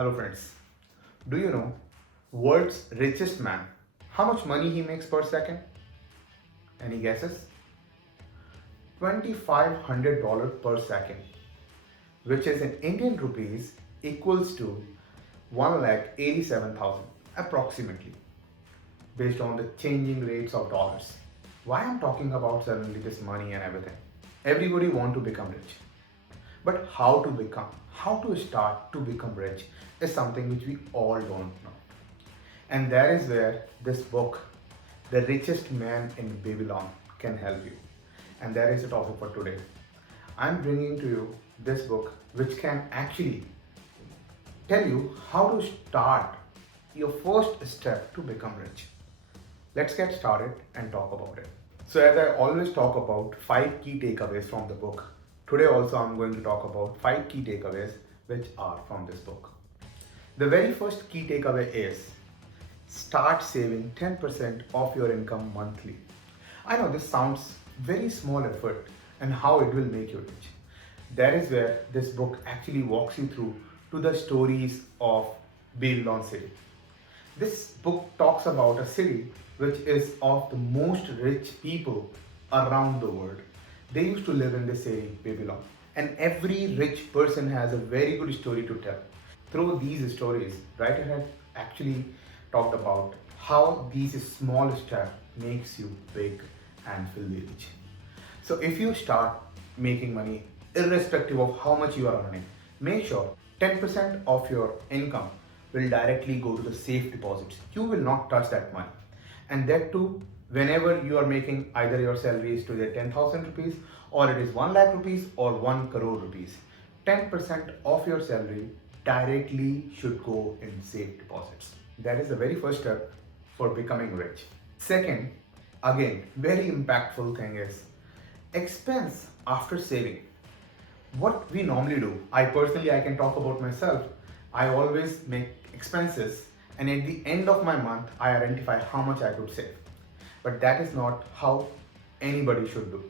Hello friends. Do you know world's richest man? How much money he makes per second? Any guesses? $2,500 per second, which is in Indian rupees equals to 1,87,000 approximately, based on the changing rates of dollars. Why I'm talking about suddenly this money and everything? Everybody want to become rich. But how to start to become rich is something which we all don't know. And that is where this book, The Richest Man in Babylon, can help you. And that is the topic for today. I'm bringing to you this book which can actually tell you how to start your first step to become rich. Let's get started and talk about it. So, as I always talk about 5 key takeaways from the book, today also I'm going to talk about 5 key takeaways which are from this book. The very first key takeaway is start saving 10% of your income monthly. I know this sounds very small effort and how it will make you rich. That is where this book actually walks you through to the stories of Babylon City. This book talks about a city which is of the most rich people around the world. They used to live in this city, Babylon. And every rich person has a very good story to tell. Through these stories, writer had actually talked about how these small steps makes you big and filthy rich. So if you start making money, irrespective of how much you are earning, make sure 10% of your income will directly go to the safe deposits. You will not touch that money. And that too, whenever you are making either your salary is to the 10,000 rupees or it is 1 lakh rupees or 1 crore rupees, 10% of your salary directly should go in safe deposits. That is the very first step for becoming rich. Second, again, very impactful thing is expense after saving. What we normally do, I can talk about myself. I always make expenses and at the end of my month, I identify how much I could save. But that is not how anybody should do.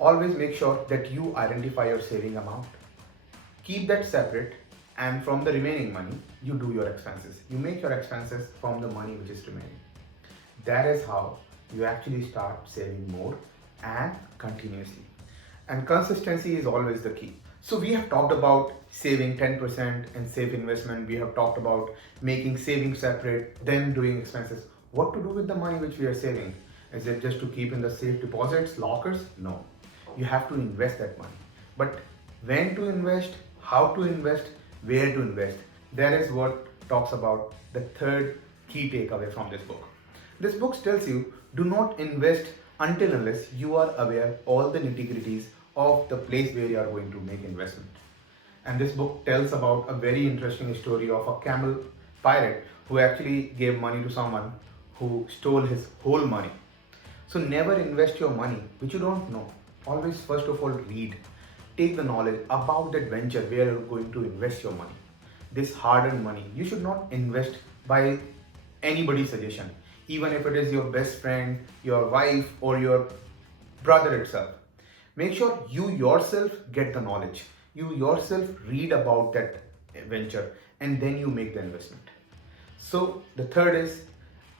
Always make sure that you identify your saving amount, keep that separate, and from the remaining money, you do your expenses. You make your expenses from the money which is remaining. That is how you actually start saving more and continuously. And consistency is always the key. So we have talked about saving 10% and safe investment. We have talked about making savings separate, then doing expenses. What to do with the money which we are saving? Is it just to keep in the safe deposits, lockers? No. You have to invest that money. But when to invest, how to invest, where to invest, that is what talks about the third key takeaway from this book. This book tells you do not invest until unless you are aware all the nitty-gritties of the place where you are going to make investment. And this book tells about a very interesting story of a camel pirate who actually gave money to someone who stole his whole money. So never invest your money which you don't know. Always first of all read. Take the knowledge about that venture where you're going to invest your money. This hard-earned money, you should not invest by anybody's suggestion. Even if it is your best friend, your wife, or your brother itself. Make sure you yourself get the knowledge. You yourself read about that venture and then you make the investment. So the third is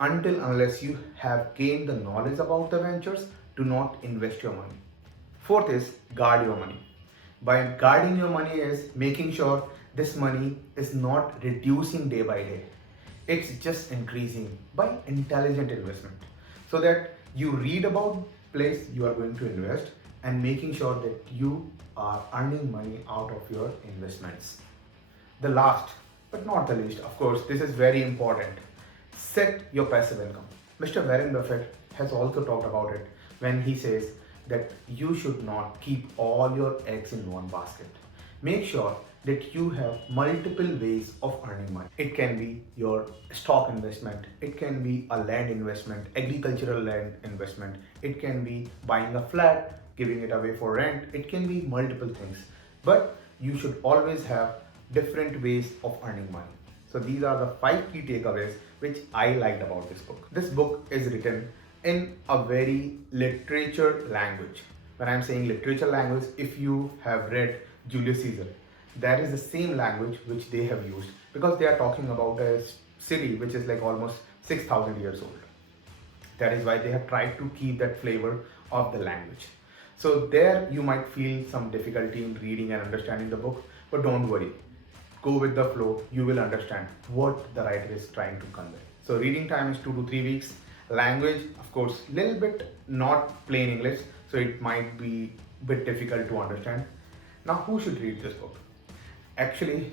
until unless you have gained the knowledge about the ventures, do not invest your money. Fourth is guard your money. By guarding your money is making sure this money is not reducing day by day. It's just increasing by intelligent investment. So that you read about place you are going to invest and making sure that you are earning money out of your investments. The last but not the least, of course, this is very important. Set your passive income. Mr. Warren Buffett has also talked about it when he says that you should not keep all your eggs in one basket. Make sure that you have multiple ways of earning money. It can be your stock investment, it can be a land investment, agricultural land investment, it can be buying a flat, giving it away for rent, it can be multiple things. But you should always have different ways of earning money. So these are the 5 key takeaways which I liked about this book. This book is written in a very literature language. When I'm saying literature language, if you have read Julius Caesar, that is the same language which they have used because they are talking about a city which is like almost 6,000 years old. That is why they have tried to keep that flavor of the language. So there you might feel some difficulty in reading and understanding the book, but don't worry. Go with the flow, you will understand what the writer is trying to convey. So reading time is 2 to 3 weeks. Language, of course, little bit not plain English, so it might be a bit difficult to understand. Now, who should read this book? Actually,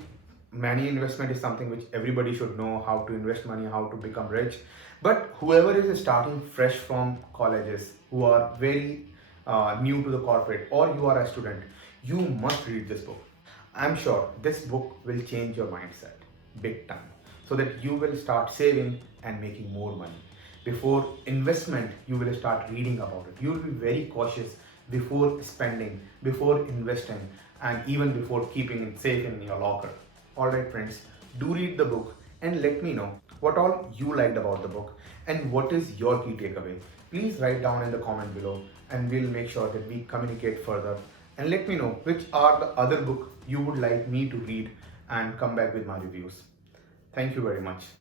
money investment is something which everybody should know, how to invest money, how to become rich. But whoever is starting fresh from colleges, who are very new to the corporate, or you are a student, you must read this book. I'm sure this book will change your mindset big time, so that you will start saving and making more money. Before investment, you will start reading about it. You will be very cautious before spending, before investing, and even before keeping it safe in your locker. Alright, friends, do read the book and let me know what all you liked about the book and what is your key takeaway. Please write down in the comment below and we'll make sure that we communicate further, and let me know which are the other book you would like me to read and come back with my reviews. Thank you very much.